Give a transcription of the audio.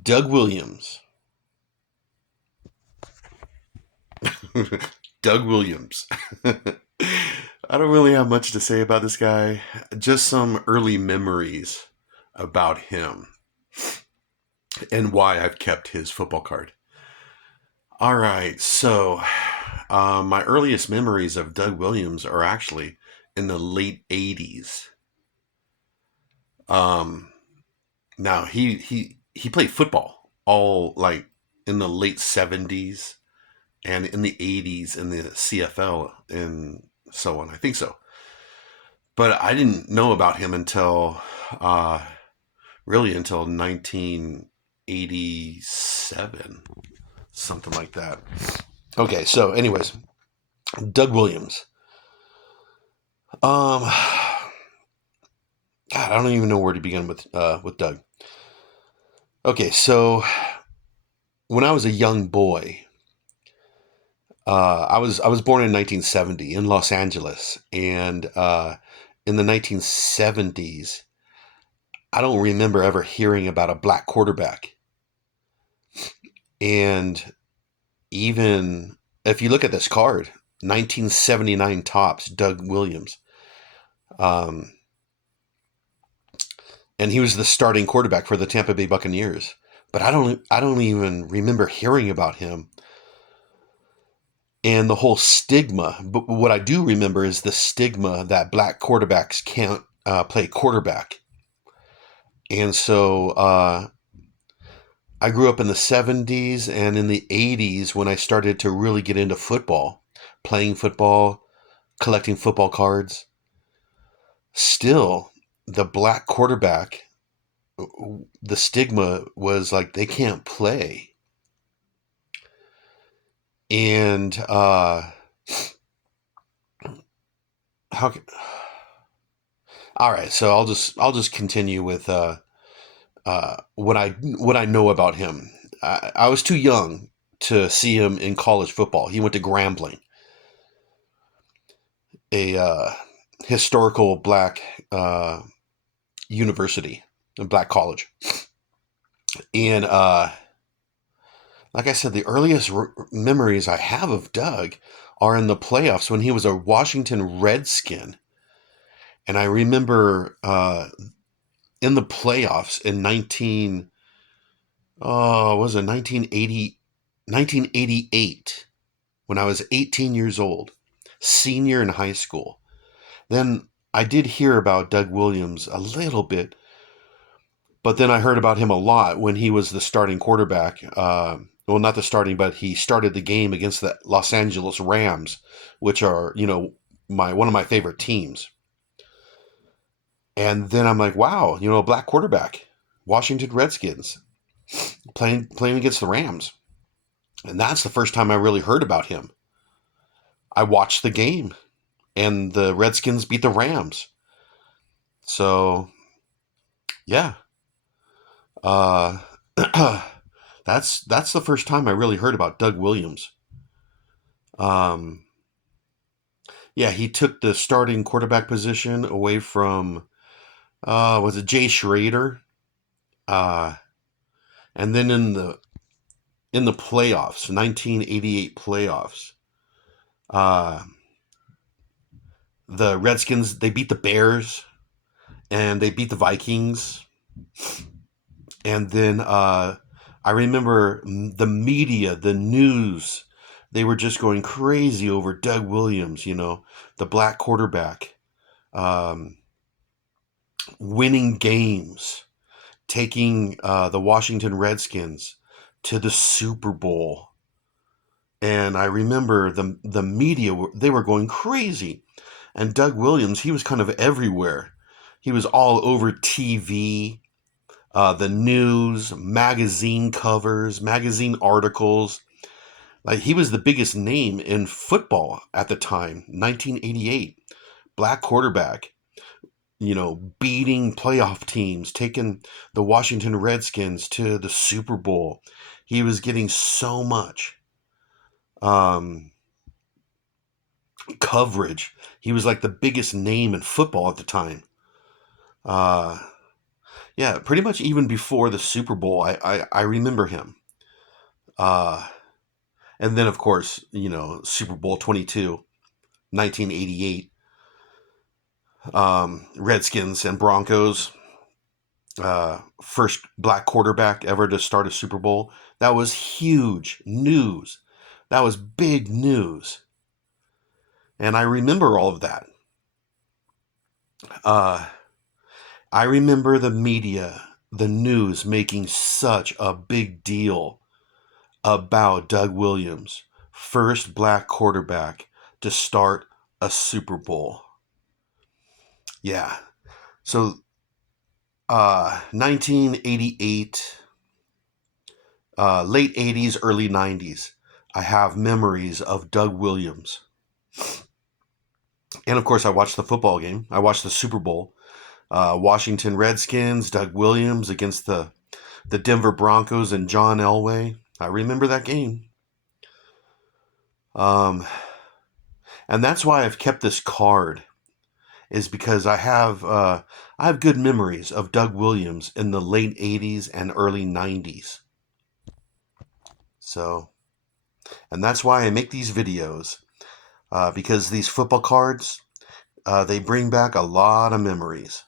Doug Williams. Doug Williams. I don't really have much to say about this guy. Just some early memories about him and why I've kept his football card. All right, so my earliest memories of Doug Williams are actually in the late '80s. Um, Now he played football all like in the late '70s and in the '80s in the CFL and so on. I think so, but I didn't know about him until uh, really until 1987, something like that. Okay, so anyways, Doug Williams. Um, God, I don't even know where to begin with Doug. Okay, so when I was a young boy, I was born in 1970 in Los Angeles, and in the 1970s, I don't remember ever hearing about a black quarterback. And even if you look at this card, 1979 tops Doug Williams, um, and he was the starting quarterback for the Tampa Bay Buccaneers. But I don't even remember hearing about him and the whole stigma. But what I do remember is the stigma that black quarterbacks can't play quarterback. And so I grew up in the 70s and in the 80s when I started to really get into football, playing football, collecting football cards. Still, the black quarterback, the stigma was like they can't play. And how all right, so I'll just continue with what I know about him. I was too young to see him in college football. He went to Grambling, a historical black uh, university, a black college, and like I said, the earliest memories I have of Doug are in the playoffs when he was a Washington Redskin, and I remember in the playoffs in 19 oh was it 1988 when I was 18 years old, senior in high school. Then I did hear about Doug Williams a little bit, but then I heard about him a lot when he was the starting quarterback. Well, not the starting, but he started the game against the Los Angeles Rams, which are my one of my favorite teams. And then I'm like, wow, a black quarterback, Washington Redskins, playing against the Rams, and that's the first time I really heard about him. I watched the game, and the Redskins beat the Rams. So yeah, uh, that's the first time I really heard about Doug Williams. Um, yeah, he took the starting quarterback position away from was it Jay Schrader? Uh, and then in the playoffs, 1988 playoffs, uh, the Redskins they beat the Bears and they beat the Vikings, and then I remember the media, the news, they were just going crazy over Doug Williams, the black quarterback, um, winning games, taking the Washington Redskins to the Super Bowl. And I remember the media they were going crazy, and Doug Williams he was kind of everywhere. He was all over TV, the news, magazine covers, magazine articles. Like he was the biggest name in football at the time, 1988. Black quarterback, beating playoff teams, taking the Washington Redskins to the Super Bowl. He was getting so much um, coverage. He was like the biggest name in football at the time. Uh, Yeah, pretty much even before the Super Bowl, I remember him. Uh, and then, of course, Super Bowl 22, 1988, Redskins and Broncos, first black quarterback ever to start a Super Bowl. That was huge news. That was big news. And I remember all of that. Uh, I remember the media, the news making such a big deal about Doug Williams, first black quarterback to start a Super Bowl. Yeah. So, 1988, late 80s, early 90s, I have memories of Doug Williams. And of course, I watched the football game. I watched the Super Bowl. Washington Redskins, Doug Williams against the Denver Broncos and John Elway. I remember that game. Um, and that's why I've kept this card, is because I have good memories of Doug Williams in the late 80s and early 90s. So, and that's why I make these videos, because these football cards, they bring back a lot of memories.